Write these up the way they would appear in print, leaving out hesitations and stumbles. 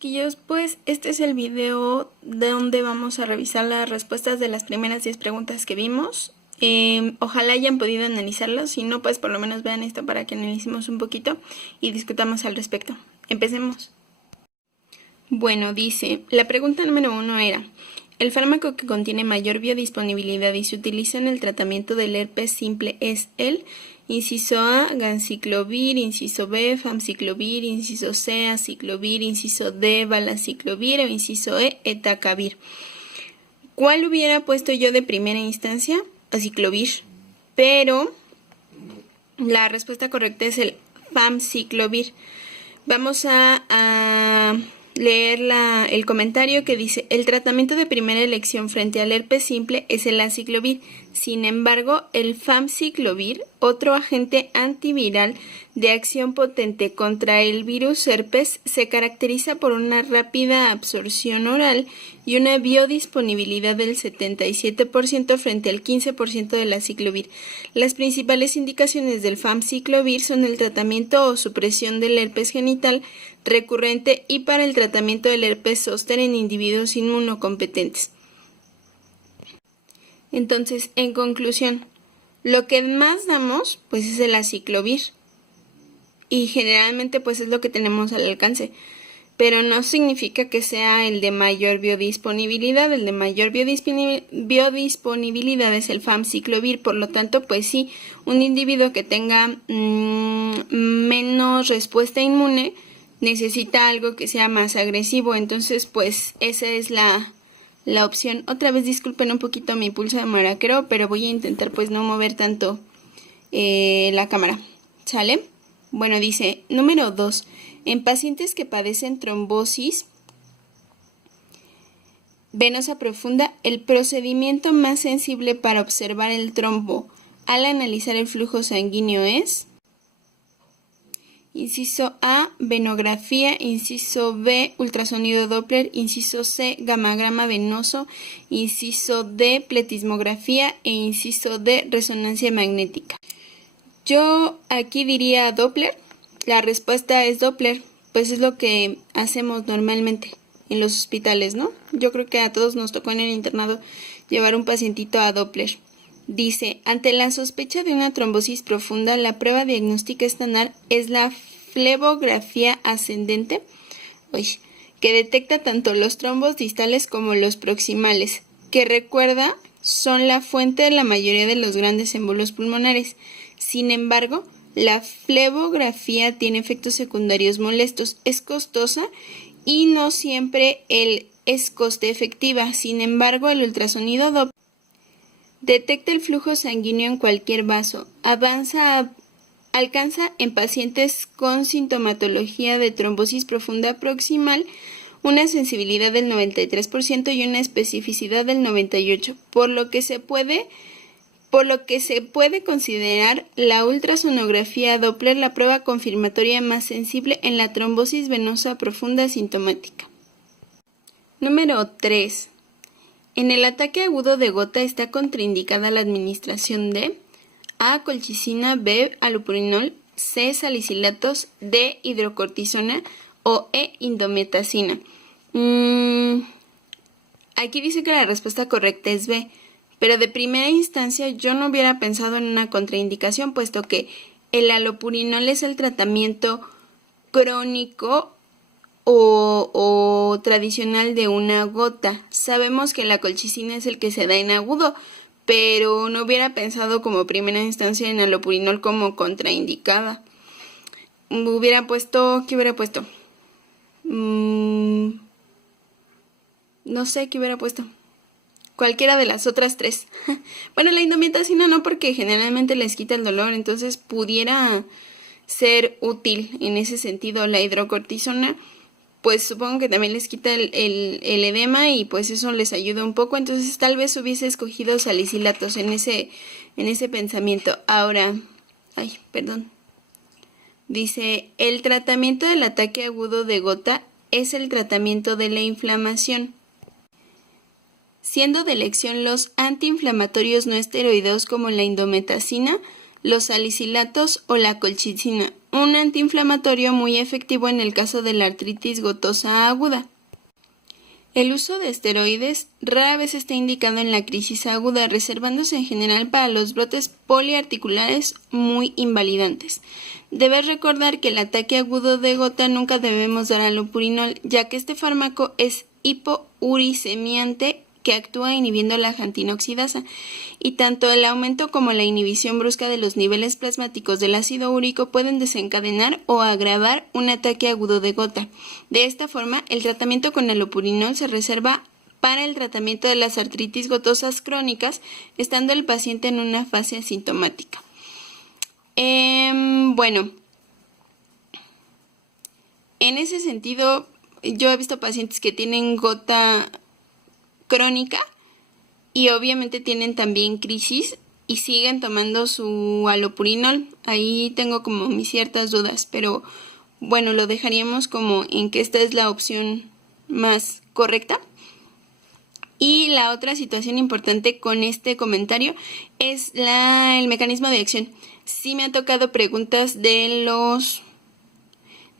Chiquillos, pues este es el video donde vamos a revisar las respuestas de las primeras 10 preguntas que vimos. Ojalá hayan podido analizarlas, si no, pues por lo menos vean esto para que analicemos un poquito y discutamos al respecto. Empecemos. Bueno, dice, la pregunta número 1 era, ¿el fármaco que contiene mayor biodisponibilidad y se utiliza en el tratamiento del herpes simple es el? Inciso A, ganciclovir, inciso B, famciclovir, inciso C, aciclovir, inciso D, valaciclovir o inciso E, etacavir. ¿Cuál hubiera puesto yo de primera instancia? Aciclovir, pero la respuesta correcta es el famciclovir. Vamos a leer el comentario que dice: el tratamiento de primera elección frente al herpes simple es el aciclovir. Sin embargo, el famciclovir, otro agente antiviral de acción potente contra el virus herpes, se caracteriza por una rápida absorción oral y una biodisponibilidad del 77% frente al 15% del aciclovir. Las principales indicaciones del famciclovir son el tratamiento o supresión del herpes genital recurrente y para el tratamiento del herpes zóster en individuos inmunocompetentes. Entonces, en conclusión, lo que más damos pues es el aciclovir y generalmente pues es lo que tenemos al alcance, pero no significa que sea el de mayor biodisponibilidad. El de mayor biodisponibilidad es el famciclovir, por lo tanto pues sí, un individuo que tenga menos respuesta inmune necesita algo que sea más agresivo, entonces pues esa es la opción. Otra vez disculpen un poquito mi pulso de maraquero, pero voy a intentar pues no mover tanto la cámara, ¿sale? Bueno, dice, número 2, en pacientes que padecen trombosis venosa profunda, el procedimiento más sensible para observar el trombo al analizar el flujo sanguíneo es... Inciso A, venografía, inciso B, ultrasonido Doppler, inciso C, gamagrama venoso, inciso D, pletismografía e inciso D, resonancia magnética. Yo aquí diría Doppler. La respuesta es Doppler, pues es lo que hacemos normalmente en los hospitales, ¿no? Yo creo que a todos nos tocó en el internado llevar un pacientito a Doppler. Dice, ante la sospecha de una trombosis profunda, la prueba diagnóstica estándar es la flebografía ascendente, que detecta tanto los trombos distales como los proximales, que recuerda son la fuente de la mayoría de los grandes émbolos pulmonares. Sin embargo, la flebografía tiene efectos secundarios molestos, es costosa y no siempre es coste efectiva. Sin embargo, el ultrasonido Doppler detecta el flujo sanguíneo en cualquier vaso, alcanza en pacientes con sintomatología de trombosis profunda proximal una sensibilidad del 93% y una especificidad del 98%, por lo que se puede considerar la ultrasonografía Doppler la prueba confirmatoria más sensible en la trombosis venosa profunda sintomática. Número 3. En el ataque agudo de gota está contraindicada la administración de A, colchicina, B, allopurinol, C, salicilatos, D, hidrocortisona o E, indometacina. Aquí dice que la respuesta correcta es B, pero de primera instancia yo no hubiera pensado en una contraindicación, puesto que el allopurinol es el tratamiento crónico o tradicional de una gota. Sabemos que la colchicina es el que se da en agudo, pero no hubiera pensado como primera instancia en allopurinol como contraindicada. ¿Qué hubiera puesto? No sé qué hubiera puesto. Cualquiera de las otras tres. Bueno, la indometacina no, porque generalmente les quita el dolor, entonces pudiera ser útil en ese sentido. La hidrocortisona, pues supongo que también les quita el edema y pues eso les ayuda un poco, entonces tal vez hubiese escogido salicilatos en ese pensamiento. Ahora, dice, el tratamiento del ataque agudo de gota es el tratamiento de la inflamación, siendo de elección los antiinflamatorios no esteroideos como la indometacina, los salicilatos o la colchicina, un antiinflamatorio muy efectivo en el caso de la artritis gotosa aguda. El uso de esteroides rara vez está indicado en la crisis aguda, reservándose en general para los brotes poliarticulares muy invalidantes. Debes recordar que el ataque agudo de gota nunca debemos dar allopurinol, ya que este fármaco es hipouricemiante que actúa inhibiendo la xantina oxidasa, y tanto el aumento como la inhibición brusca de los niveles plasmáticos del ácido úrico pueden desencadenar o agravar un ataque agudo de gota. De esta forma, el tratamiento con allopurinol se reserva para el tratamiento de las artritis gotosas crónicas, estando el paciente en una fase asintomática. Bueno, en ese sentido, yo he visto pacientes que tienen gota crónica y obviamente tienen también crisis y siguen tomando su allopurinol. Ahí tengo como mis ciertas dudas, pero bueno, lo dejaríamos como en que esta es la opción más correcta. Y la otra situación importante con este comentario es el mecanismo de acción. Sí me ha tocado preguntas de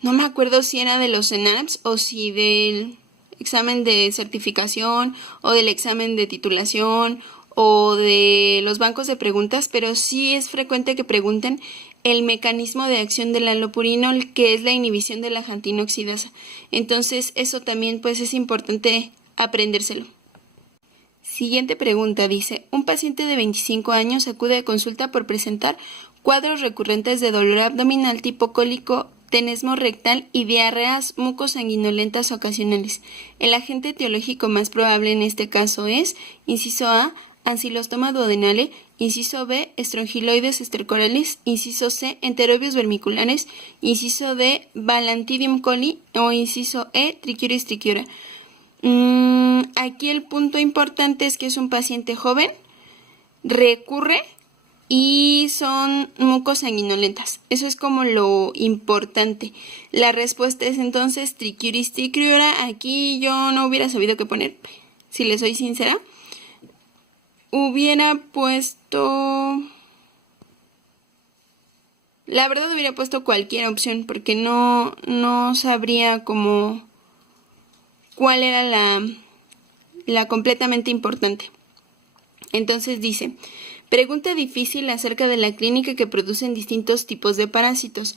no me acuerdo si era de los ENAPS o si del examen de certificación o del examen de titulación o de los bancos de preguntas, pero sí es frecuente que pregunten el mecanismo de acción del allopurinol, que es la inhibición de la xantina oxidasa. Entonces eso también pues es importante aprendérselo. Siguiente pregunta dice, un paciente de 25 años acude a consulta por presentar cuadros recurrentes de dolor abdominal tipo cólico, tenesmo rectal y diarreas mucosanguinolentas ocasionales. El agente etiológico más probable en este caso es, inciso A, ancilostoma duodenale, inciso B, estrongiloides estercoralis, inciso C, enterobius vermiculares, inciso D, Balantidium coli o inciso E, Trichuris trichiura. Aquí el punto importante es que es un paciente joven, recurre y son mucosanguinolentas. Eso es como lo importante. La respuesta es entonces Trichuris trichiura. Aquí yo no hubiera sabido qué poner, si les soy sincera. Hubiera puesto... La verdad hubiera puesto cualquier opción porque no sabría como cuál era la completamente importante. Entonces dice... Pregunta difícil acerca de la clínica que producen distintos tipos de parásitos.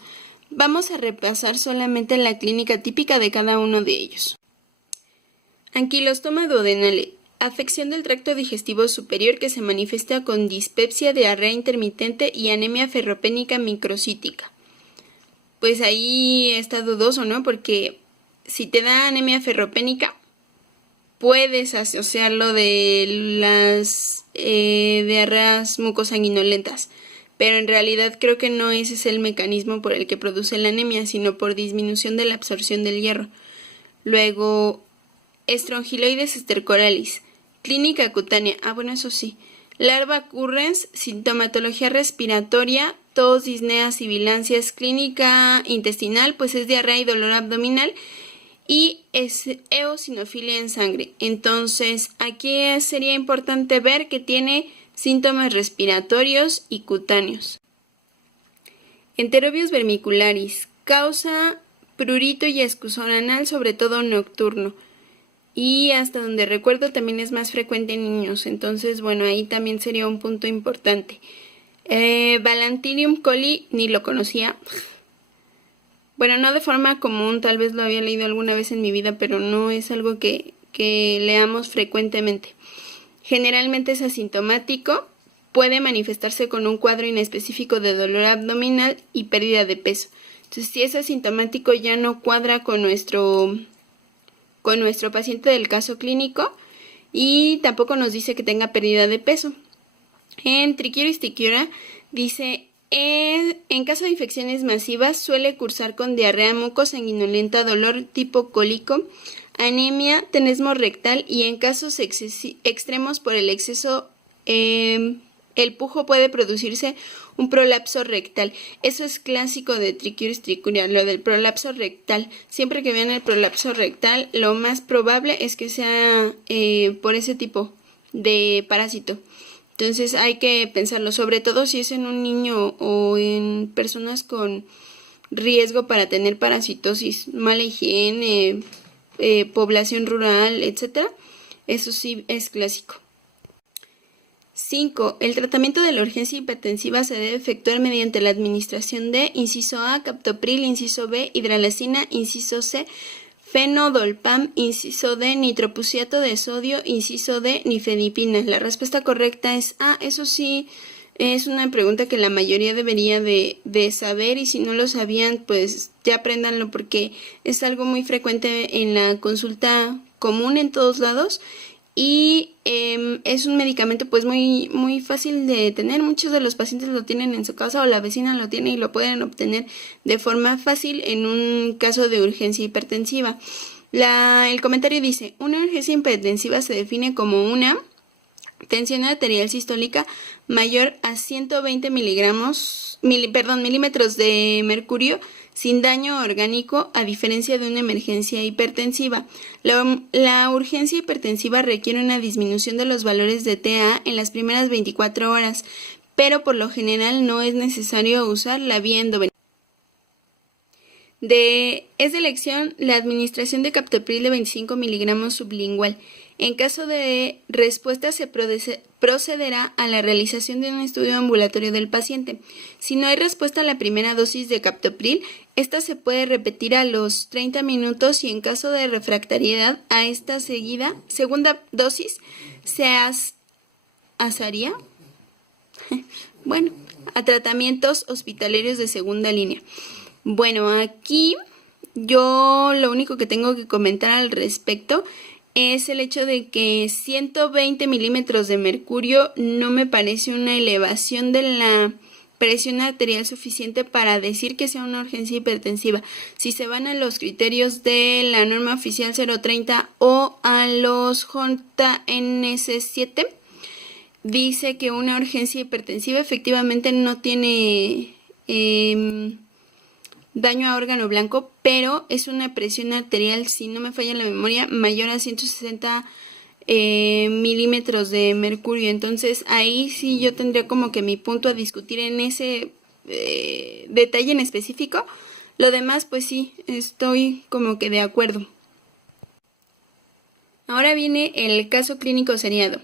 Vamos a repasar solamente la clínica típica de cada uno de ellos. Anquilostoma duodenale, afección del tracto digestivo superior que se manifiesta con dispepsia, diarrea intermitente y anemia ferropénica microcítica. Pues ahí está dudoso, ¿no? Porque si te da anemia ferropénica, puedes asociarlo de las diarreas mucosanguinolentas, pero en realidad creo que no ese es el mecanismo por el que produce la anemia, sino por disminución de la absorción del hierro. Luego, estrongiloides estercoralis, clínica cutánea, bueno, eso sí, larva occurrence, sintomatología respiratoria, tos, disnea, sibilancias, clínica intestinal, pues es diarrea y dolor abdominal, y es eosinofilia en sangre. Entonces, aquí sería importante ver que tiene síntomas respiratorios y cutáneos. Enterobius vermicularis, causa prurito y escozor anal, sobre todo nocturno. Y hasta donde recuerdo también es más frecuente en niños. Entonces, bueno, ahí también sería un punto importante. Balantidium coli, ni lo conocía. Bueno, no de forma común, tal vez lo había leído alguna vez en mi vida, pero no es algo que leamos frecuentemente. Generalmente es asintomático, puede manifestarse con un cuadro inespecífico de dolor abdominal y pérdida de peso. Entonces, si es asintomático ya no cuadra con nuestro paciente del caso clínico y tampoco nos dice que tenga pérdida de peso. En Trichuris trichiura dice... En caso de infecciones masivas suele cursar con diarrea mucosanguinolenta, dolor tipo cólico, anemia, tenesmo rectal y en casos extremos por el exceso, el pujo puede producirse un prolapso rectal. Eso es clásico de Trichuris trichiura, lo del prolapso rectal. Siempre que vean el prolapso rectal, lo más probable es que sea por ese tipo de parásito. Entonces hay que pensarlo, sobre todo si es en un niño o en personas con riesgo para tener parasitosis, mala higiene, población rural, etcétera. Eso sí es clásico. 5. El tratamiento de la urgencia hipertensiva se debe efectuar mediante la administración de, inciso A, captopril, inciso B, hidralazina, inciso C, fenodolpam, inciso D, nitropusiato de sodio, inciso D, nifedipina. La respuesta correcta es A. Eso sí es una pregunta que la mayoría debería de saber, y si no lo sabían, pues ya apréndanlo porque es algo muy frecuente en la consulta común en todos lados. Y es un medicamento pues muy fácil de tener. Muchos de los pacientes lo tienen en su casa o la vecina lo tiene y lo pueden obtener de forma fácil en un caso de urgencia hipertensiva. El comentario dice: una urgencia hipertensiva se define como una tensión arterial sistólica mayor a 120 milímetros de mercurio sin daño orgánico, a diferencia de una emergencia hipertensiva. La urgencia hipertensiva requiere una disminución de los valores de TA en las primeras 24 horas, pero por lo general no es necesario usar la vía endovenosa. Es de elección la administración de captopril de 25 miligramos sublingual. En caso de respuesta se procederá a la realización de un estudio ambulatorio del paciente. Si no hay respuesta a la primera dosis de captopril, esta se puede repetir a los 30 minutos, y en caso de refractariedad a esta segunda dosis se asaría a tratamientos hospitalarios de segunda línea. Bueno, aquí yo lo único que tengo que comentar al respecto es el hecho de que 120 milímetros de mercurio no me parece una elevación de la presión arterial suficiente para decir que sea una urgencia hipertensiva. Si se van a los criterios de la norma oficial 030 o a los JNS7, dice que una urgencia hipertensiva efectivamente no tiene daño a órgano blanco, pero es una presión arterial, si no me falla la memoria, mayor a 160 milímetros de mercurio. Entonces ahí sí yo tendría como que mi punto a discutir en ese detalle en específico. Lo demás pues sí, estoy como que de acuerdo. Ahora viene el caso clínico seriado.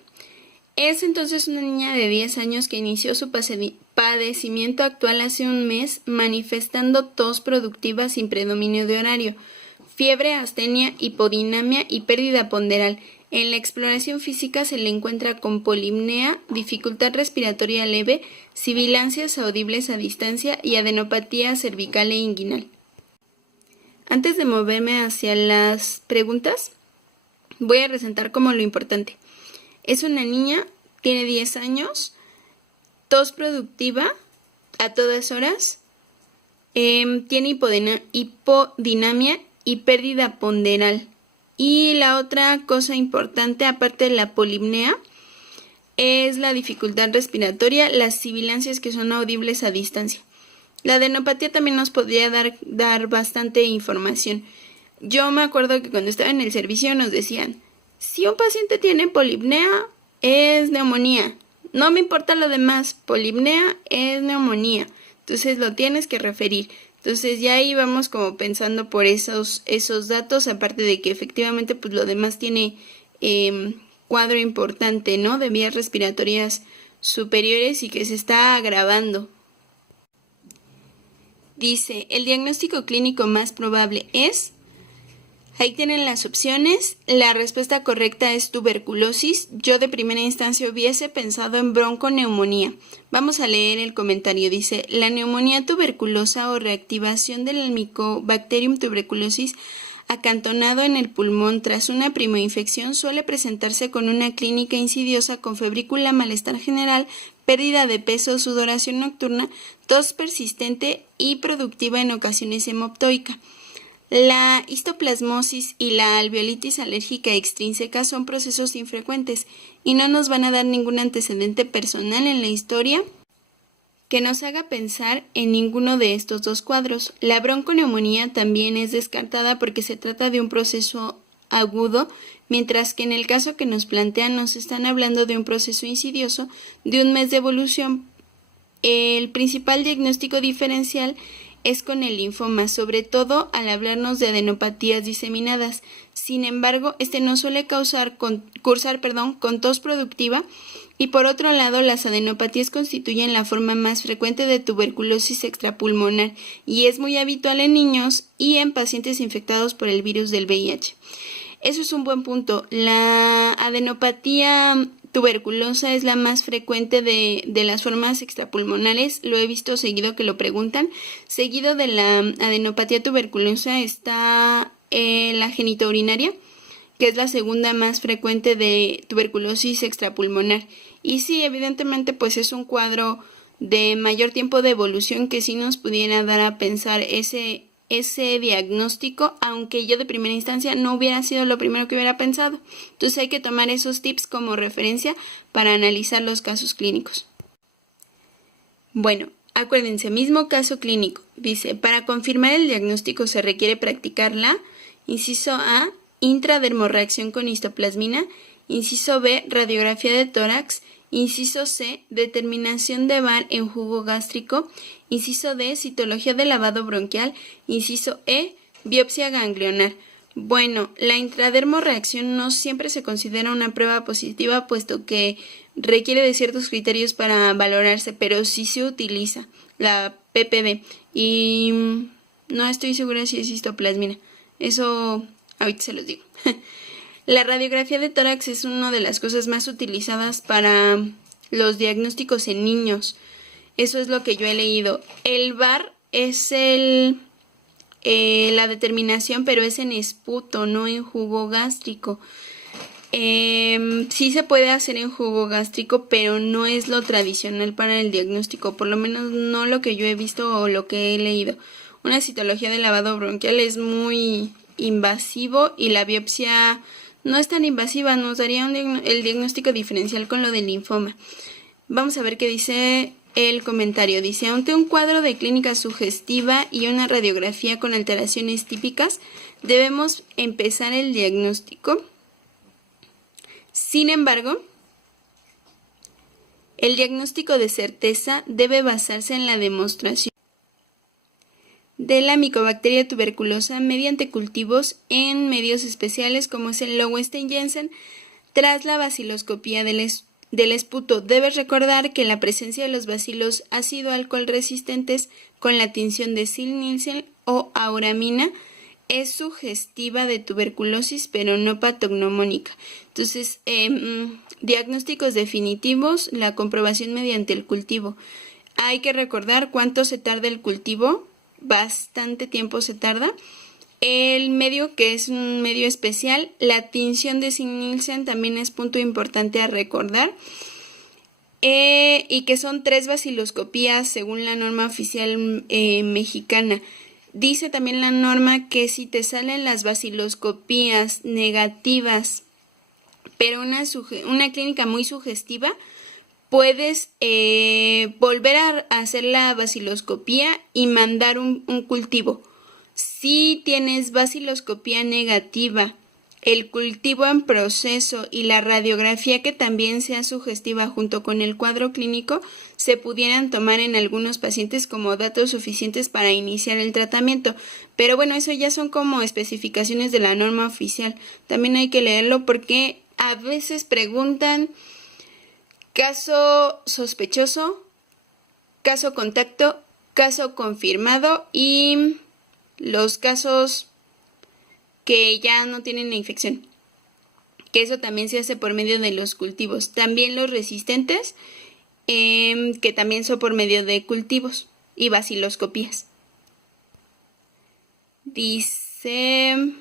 Es entonces una niña de 10 años que inició su padecimiento actual hace un mes, manifestando tos productiva sin predominio de horario, fiebre, astenia, hipodinamia y pérdida ponderal. En la exploración física se le encuentra con polipnea, dificultad respiratoria leve, sibilancias audibles a distancia y adenopatía cervical e inguinal. Antes de moverme hacia las preguntas, voy a resaltar como lo importante. Es una niña, tiene 10 años, tos productiva a todas horas, tiene hipodinamia y pérdida ponderal. Y la otra cosa importante, aparte de la polipnea, es la dificultad respiratoria, las sibilancias que son audibles a distancia. La adenopatía también nos podría dar bastante información. Yo me acuerdo que cuando estaba en el servicio nos decían: si un paciente tiene polipnea, es neumonía. No me importa lo demás, polipnea es neumonía. Entonces lo tienes que referir. Entonces ya ahí vamos como pensando por esos datos, aparte de que efectivamente pues lo demás tiene cuadro importante, ¿no? De vías respiratorias superiores y que se está agravando. Dice, el diagnóstico clínico más probable es... Ahí tienen las opciones. La respuesta correcta es tuberculosis. Yo de primera instancia hubiese pensado en bronconeumonía. Vamos a leer el comentario. Dice, la neumonía tuberculosa o reactivación del Mycobacterium tuberculosis acantonado en el pulmón tras una primoinfección suele presentarse con una clínica insidiosa con febrícula, malestar general, pérdida de peso, sudoración nocturna, tos persistente y productiva, en ocasiones hemoptoica. La histoplasmosis y la alveolitis alérgica extrínseca son procesos infrecuentes y no nos van a dar ningún antecedente personal en la historia que nos haga pensar en ninguno de estos dos cuadros. La bronconeumonía también es descartada porque se trata de un proceso agudo, mientras que en el caso que nos plantean nos están hablando de un proceso insidioso de un mes de evolución. El principal diagnóstico diferencial es con el linfoma, sobre todo al hablarnos de adenopatías diseminadas. Sin embargo, este no suele cursar con tos productiva, y por otro lado, las adenopatías constituyen la forma más frecuente de tuberculosis extrapulmonar y es muy habitual en niños y en pacientes infectados por el virus del VIH. Eso es un buen punto. La adenopatía tuberculosa es la más frecuente de las formas extrapulmonares. Lo he visto seguido que lo preguntan. Seguido de la adenopatía tuberculosa está la genitourinaria, que es la segunda más frecuente de tuberculosis extrapulmonar. Y sí, evidentemente, pues es un cuadro de mayor tiempo de evolución que sí nos pudiera dar a pensar ese diagnóstico, aunque yo de primera instancia no hubiera sido lo primero que hubiera pensado. Entonces hay que tomar esos tips como referencia para analizar los casos clínicos. Bueno, acuérdense, mismo caso clínico. Dice, para confirmar el diagnóstico se requiere practicar la, inciso A, intradermorreacción con histoplasmina, inciso B, radiografía de tórax, inciso C, determinación de Barr en jugo gástrico, inciso D, citología de lavado bronquial, inciso E, biopsia ganglionar. Bueno, la intradermorreacción no siempre se considera una prueba positiva, puesto que requiere de ciertos criterios para valorarse, pero sí se utiliza la PPD y no estoy segura si es histoplasmina. Eso ahorita se los digo. La radiografía de tórax es una de las cosas más utilizadas para los diagnósticos en niños. Eso es lo que yo he leído. El Barr es la determinación, pero es en esputo, no en jugo gástrico. Sí se puede hacer en jugo gástrico, pero no es lo tradicional para el diagnóstico, por lo menos no lo que yo he visto o lo que he leído. Una citología de lavado bronquial es muy invasivo y la biopsia no es tan invasiva, nos daría el diagnóstico diferencial con lo del linfoma. Vamos a ver qué dice el comentario. Dice, ante un cuadro de clínica sugestiva y una radiografía con alteraciones típicas, debemos empezar el diagnóstico. Sin embargo, el diagnóstico de certeza debe basarse en la demostración de la micobacteria tuberculosa mediante cultivos en medios especiales como es el Lowenstein-Janssen tras la baciloscopía del esputo. Debes recordar que la presencia de los bacilos ácido-alcohol resistentes con la tinción de Ziehl-Neelsen o auramina es sugestiva de tuberculosis, pero no patognomónica. Entonces, diagnósticos definitivos, la comprobación mediante el cultivo. Hay que recordar cuánto se tarda el cultivo. Bastante tiempo se tarda. El medio, que es un medio especial, la tinción de Ziehl-Neelsen también es punto importante a recordar. Y que son 3 baciloscopías según la norma oficial mexicana. Dice también la norma que si te salen las baciloscopías negativas, pero una clínica muy sugestiva, puedes volver a hacer la baciloscopía y mandar un cultivo. Si tienes baciloscopía negativa, el cultivo en proceso y la radiografía que también sea sugestiva junto con el cuadro clínico, se pudieran tomar en algunos pacientes como datos suficientes para iniciar el tratamiento. Pero bueno, eso ya son como especificaciones de la norma oficial. También hay que leerlo porque a veces preguntan caso sospechoso, caso contacto, caso confirmado y los casos que ya no tienen la infección, que eso también se hace por medio de los cultivos. También los resistentes, que también son por medio de cultivos y baciloscopías. Dice,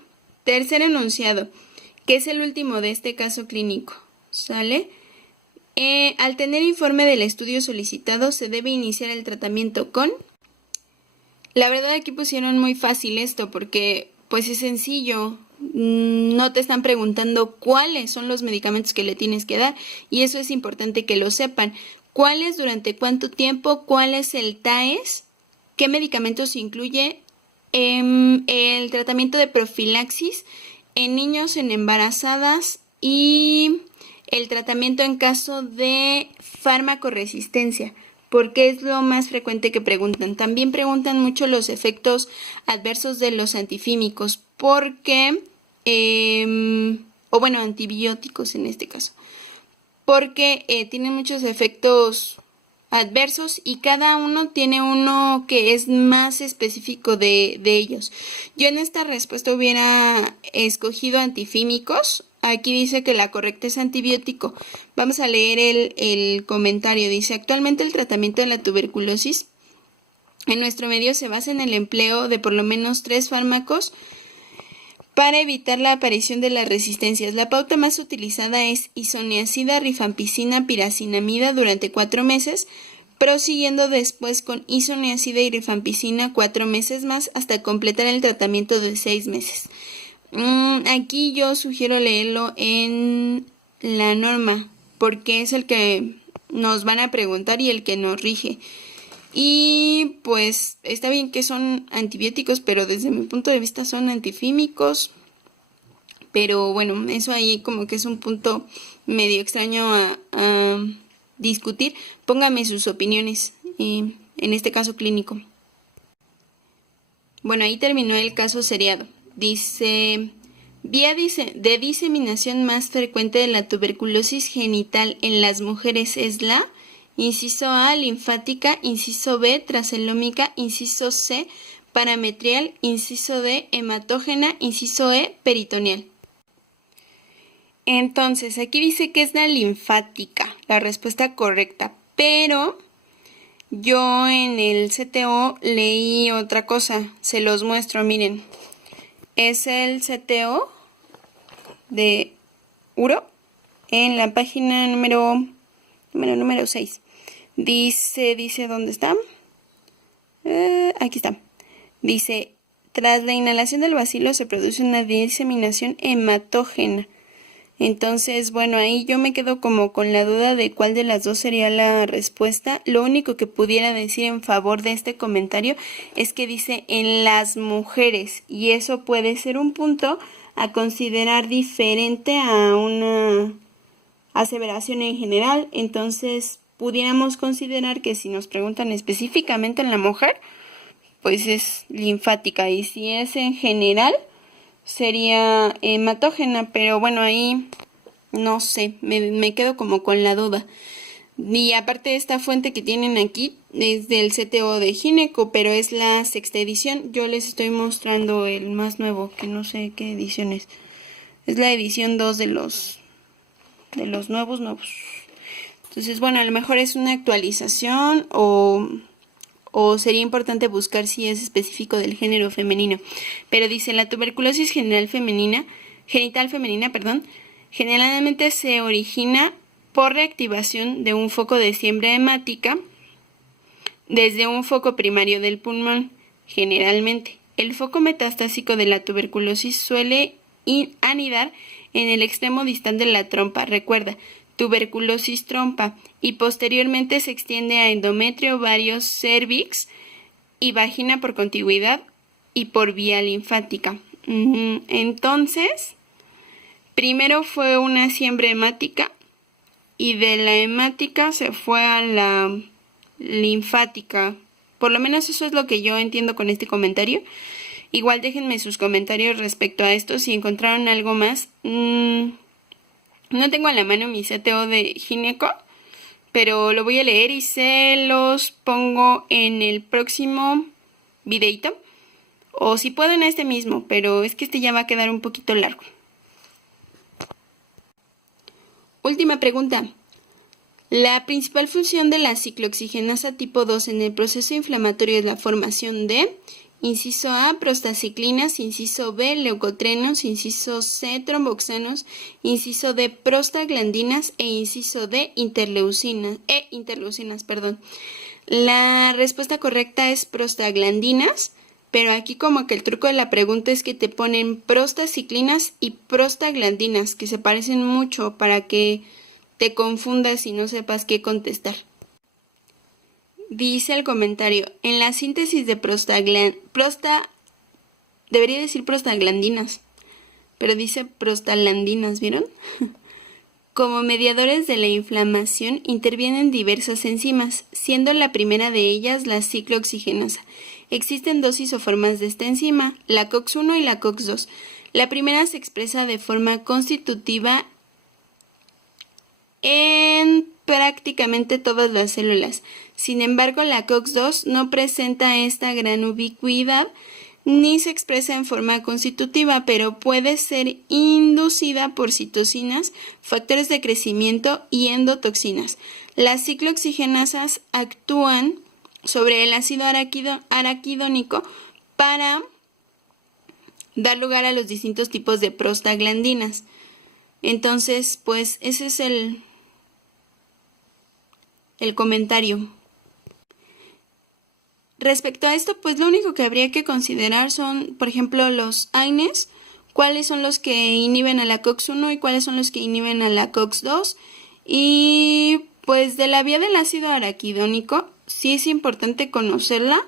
tercer enunciado, que es el último de este caso clínico, ¿sale? Al tener informe del estudio solicitado, se debe iniciar el tratamiento con... La verdad aquí pusieron muy fácil esto porque pues es sencillo. No te están preguntando cuáles son los medicamentos que le tienes que dar y eso es importante que lo sepan. ¿Cuáles, durante cuánto tiempo, cuál es el TAES, qué medicamentos incluye, el tratamiento de profilaxis en niños, en embarazadas y el tratamiento en caso de farmacoresistencia, porque es lo más frecuente que preguntan. También preguntan mucho los efectos adversos de los antifímicos, porque, o bueno, antibióticos en este caso, porque tienen muchos efectos adversos y cada uno tiene uno que es más específico de ellos. Yo en esta respuesta hubiera escogido antifímicos. Aquí dice que la correcta es antibiótico. Vamos a leer el comentario. Dice, actualmente el tratamiento de la tuberculosis en nuestro medio se basa en el empleo de por lo menos 3 fármacos para evitar la aparición de las resistencias. La pauta más utilizada es isoniazida, rifampicina, piracinamida durante 4 meses, prosiguiendo después con isoniazida y rifampicina 4 meses más hasta completar el tratamiento de 6 meses. Aquí yo sugiero leerlo en la norma, porque es el que nos van a preguntar y el que nos rige. Y pues está bien que son antibióticos, pero desde mi punto de vista son antifímicos. Pero bueno, eso ahí como que es un punto medio extraño a discutir. Póngame sus opiniones, en este caso clínico. Bueno, ahí terminó el caso seriado. Dice, vía de diseminación más frecuente de la tuberculosis genital en las mujeres es la... Inciso A, linfática. Inciso B, traselómica. Inciso C, parametrial. Inciso D, hematógena. Inciso E, peritoneal. Entonces, aquí dice que es la linfática, la respuesta correcta, pero yo en el CTO leí otra cosa, se los muestro, miren. Es el CTO de Uro en la página número 6. Dice, ¿dónde está? Aquí está. Dice, tras la inhalación del bacilo se produce una diseminación hematógena. Entonces, bueno, ahí yo me quedo como con la duda de cuál de las dos sería la respuesta. Lo único que pudiera decir en favor de este comentario es que dice en las mujeres, y eso puede ser un punto a considerar diferente a una aseveración en general. Entonces, pudiéramos considerar que si nos preguntan específicamente en la mujer, pues es linfática, y si es en general sería hematógena, pero bueno, ahí no sé, me quedo como con la duda. Y aparte esta fuente que tienen aquí es del CTO de Gineco, pero es la 6ª edición. Yo les estoy mostrando el más nuevo, que no sé qué edición es. Es la edición 2 de los nuevos. Entonces, bueno, a lo mejor es una actualización o sería importante buscar si es específico del género femenino. Pero dice, la tuberculosis genital femenina, generalmente se origina por reactivación de un foco de siembra hemática desde un foco primario del pulmón. Generalmente, el foco metastásico de la tuberculosis suele anidar en el extremo distal de la trompa. Recuerda, tuberculosis trompa, y posteriormente se extiende a endometrio, ovarios, cervix y vagina por contigüidad y por vía linfática. Entonces, primero fue una siembra hemática y de la hemática se fue a la linfática. Por lo menos eso es lo que yo entiendo con este comentario. Igual déjenme sus comentarios respecto a esto si encontraron algo más. No tengo a la mano mi CTO de Gineco, pero lo voy a leer y se los pongo en el próximo videito. O si puedo en este mismo, pero es que este ya va a quedar un poquito largo. Última pregunta. La principal función de la ciclooxigenasa tipo 2 en el proceso inflamatorio es la formación de... Inciso A, prostaciclinas. Inciso B, leucotrenos. Inciso C, tromboxanos. Inciso D, prostaglandinas. E inciso D, interleucinas. La respuesta correcta es prostaglandinas, pero aquí como que el truco de la pregunta es que te ponen prostaciclinas y prostaglandinas, que se parecen mucho, para que te confundas y no sepas qué contestar. Dice el comentario, en la síntesis de prostaglandinas, pero dice prostaglandinas, ¿vieron? Como mediadores de la inflamación intervienen diversas enzimas, siendo la primera de ellas la ciclooxigenasa. Existen dos isoformas de esta enzima, la COX-1 y la COX-2. La primera se expresa de forma constitutiva en prácticamente todas las células. Sin embargo, la COX-2 no presenta esta gran ubicuidad ni se expresa en forma constitutiva, pero puede ser inducida por citocinas, factores de crecimiento y endotoxinas. Las ciclooxigenasas actúan sobre el ácido araquidónico para dar lugar a los distintos tipos de prostaglandinas. Entonces, pues ese es el comentario. Respecto a esto, pues lo único que habría que considerar son, por ejemplo, los AINES, cuáles son los que inhiben a la COX-1 y cuáles son los que inhiben a la COX-2. Y pues de la vía del ácido araquidónico, sí es importante conocerla,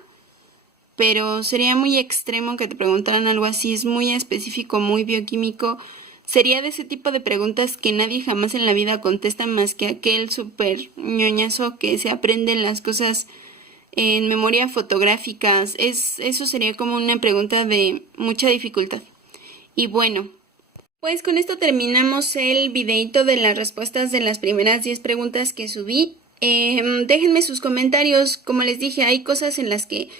pero sería muy extremo que te preguntaran algo así, es muy específico, muy bioquímico. Sería de ese tipo de preguntas que nadie jamás en la vida contesta más que aquel súper ñoñazo que se aprende las cosas en memoria fotográfica. Eso sería como una pregunta de mucha dificultad. Y bueno, pues con esto terminamos el videito de las respuestas de las primeras 10 preguntas que subí. Déjenme sus comentarios. Como les dije, hay cosas en las que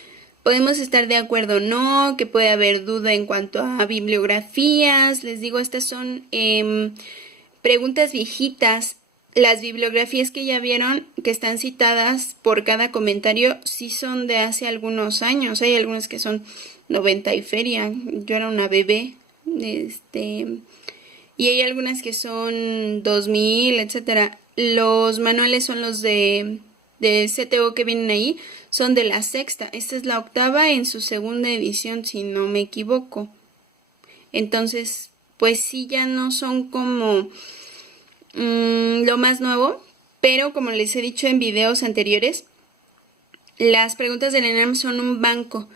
podemos estar de acuerdo o no, que puede haber duda en cuanto a bibliografías. Les digo, estas son preguntas viejitas. Las bibliografías que ya vieron, que están citadas por cada comentario, sí son de hace algunos años. Hay algunas que son 90 y feria. Yo era una bebé. Y hay algunas que son 2000, etcétera. Los manuales son los de CTO que vienen ahí, son de la sexta. Esta es la octava en su segunda edición, si no me equivoco. Entonces, pues sí, ya no son como lo más nuevo, pero como les he dicho en videos anteriores, las preguntas del ENARM son un banco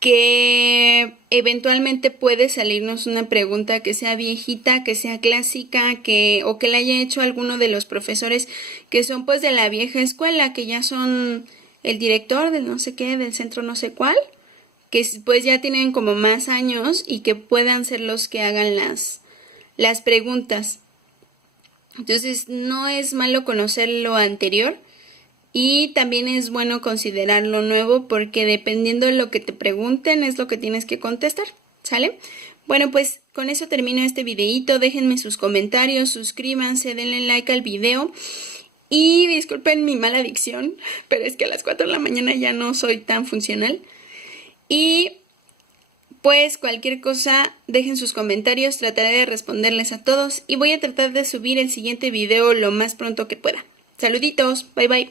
que eventualmente puede salirnos una pregunta que sea viejita, que sea clásica, o que la haya hecho alguno de los profesores que son pues de la vieja escuela, que ya son el director del no sé qué, del centro no sé cuál, que pues ya tienen como más años y que puedan ser los que hagan las preguntas. Entonces no es malo conocer lo anterior y también es bueno considerar lo nuevo porque dependiendo de lo que te pregunten es lo que tienes que contestar, ¿sale? Bueno, pues con eso termino este videito. Déjenme sus comentarios, suscríbanse, denle like al video y disculpen mi mala dicción, pero es que a las 4 de la mañana ya no soy tan funcional. Y pues cualquier cosa, dejen sus comentarios, trataré de responderles a todos y voy a tratar de subir el siguiente video lo más pronto que pueda. Saluditos, bye bye.